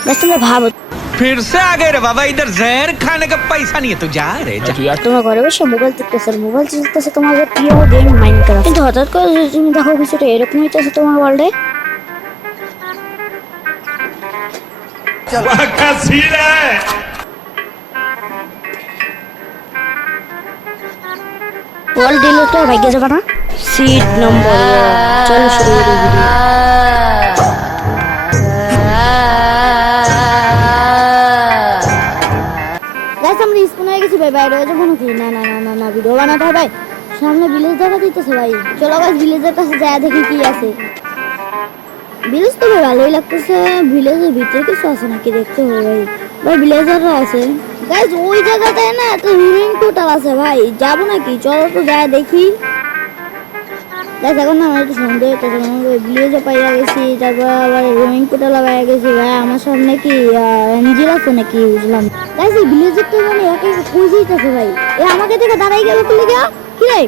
গাছ তোমরা ভাবো फिर से आ गए रे बाबा इधर जहर खाने का पैसा नहीं है तू जा रे जा তুই আর তোমরা ঘরে বসে মোবাইল দেখতেছো মোবাইল চলতেছে তোমাদের প্রিয় গেম মাইন্ড করা কিন্তু হঠাৎ করে যদি তুমি দেখো কিছুটা এরকম হইতেছে তোমার ওয়ার্ল্ডে ওয়ার্ল্ড ডিলিট করে ভাগ্য যাবে না সিট নম্বর চলো শুরু করি ভিডিও গেছি ভাই, বাইরে যাব নাকি? না না না না না ভিডিও বানাতে হবে সামনে ভিলেজ দেখা দিতেছে ভাই। চলো ভাই ভিলেজের কাছে যায় দেখি কি আছে। ভিলেজ তো ভাই ভালোই লাগতেছে। ভিলেজের ভিতরে কিছু আছে নাকি দেখতে হবে, ভাই। ভাই ভিলেজাররা আছে। গাইজ ওই জায়গাটায় না একটা রুইং টোটাল আছে, ভাই। যাব নাকি? চলো তো যায় দেখি। গাইস এখন আমার একটু সন্দেহ হইতেছে আমি ভিলেজে পাইয়া গেছি, তারপর আবার রুইং টোটাল পাইয়া গেছি ভাই আমার সামনে কি এনজিল আছে নাকি, বুঝলাম গাইস এই ভিলেজের তো মানে একে কই ভাই। এ আমাকে দেখে দাঁড়াই গেল তুই গা কি রে?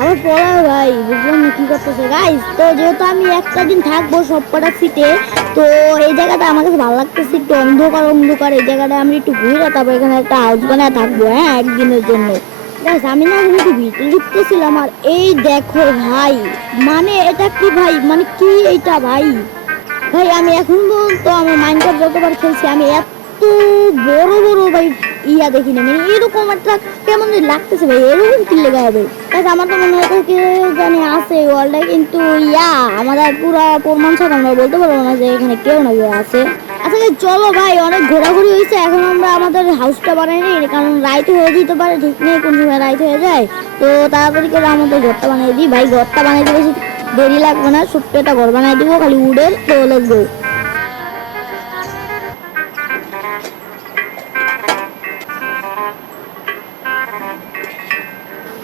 আবার পড়া ভাই, বুঝলাম না কি করতেছে। গাইস তো যেহেতু আমি একটা দিন থাকব সব কটা সিটে তো এই জায়গাটা আমার কাছে ভালো লাগতেছে, একটু অন্ধকার অন্ধকার। এই জায়গাটা আমি একটু ঘুরে তারপর এখানে একটা হাউস বানায় থাকব হ্যাঁ একদিনের জন্য। আমি না ভিতরে আর এই দেখো ভাই মানে এটা কি ভাই? মানে কি এইটা ভাই? ভাই, আমি এখন আমি মাইনক্রাফট যতবার খেলছি, আমি এত বড় বড় ভাই ইয়া দেখিনি। মানে এরকম একটা কেমন লাগতেছে ভাই, এরকম কি লেগে হবে? আমার তো মনে হতো কি জানি আছে ওয়ার্ল্ডে কিন্তু ইয়া, আমরা পুরো প্রমাণ ছাড়া আমরা বলতে পারব না যে এখানে কেউ না কেউ আছে। আচ্ছা ভাই চলো ভাই, অনেক ঘোরাঘুরি হয়েছে, এখন আমরা আমাদের হাউসটা বানাই নি, কারণ রাইট হয়ে যেতে পারে, ঠিক নেই, কোন সময় রাইট হয়ে যায়। তো তাড়াতাড়ি করে আমাদের ঘরটা বানিয়ে দিই। ভাই, ঘরটা বানাই দিলে দেরি লাগবে না ছোট্ট একটা ঘর বানাই দিব, খালি উডের, তো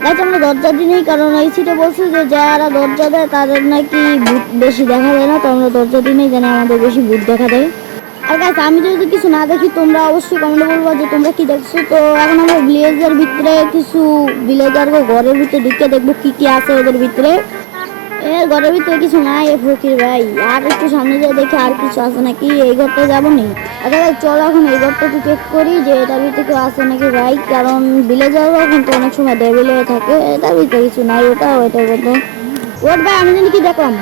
গাছ আমরা দরজা দিই কারণ এই সিটে বলছে যে যারা দরজা দেয়, তাদের নাকি বেশি দেখা যায় না, তো আমরা দরজা দিই জানি আমাদের বেশি ভূত দেখা দেয়। আর গাছ আমি যদি কিছু না দেখি, তোমরা অবশ্যই কমেন্টে বলব যে তোমরা কি দেখছ? তো এখন আমরা ভিলেজের ভিতরে কিছু ভিলেজার ঘরের ভিতরে ঢুকে দেখব কি কি আছে ওদের ভিতরে। এ, ঘরের ভিতরে কিছু নাই এ ফকির ভাই। আর একটু সামনে যেয়ে দেখি আর কিছু আছে নাকি? এই ঘরটা যাব নি। আচ্ছা ভাই চলো এখন এই ঘরটা একটু চেক করি যে এটার ভিতরে কেউ আছে নাকি ভাই। কারণ ভিলেজারও কিন্তু অনেক সময় হয়ে থাকে। এটার ভিতরে কিছু নাই ওটা ওইটার কথা ওর ভাই, আমি জানি কি দেখলাম?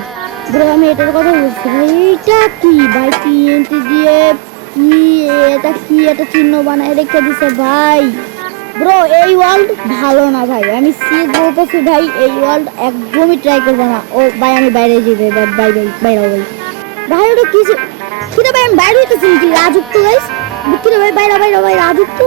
ব্রো আমি এটার কথা বলছি, এইটা কি ভাই? টিএনটি দিয়ে কি এটা কি এটা চিহ্ন বানায় রেখে দিছে ভাই? ব্রো এই ওয়ার্ল্ড ভালো না ভাই, আমি সিরিয়াস বলতেছি ভাই, এই ওয়ার্ল্ড একদমই ট্রাই করব না। ও ভাই, আমি বাইরে যাবে বাইরে বাইরে ভাই ভাই, ওটা কি যে- কি রে ভাই, আমি বাইরে হইতেছি রাজুক তো গাইস কি রে ভাই, বাইরে বাইরে, ভাই রাজুক তো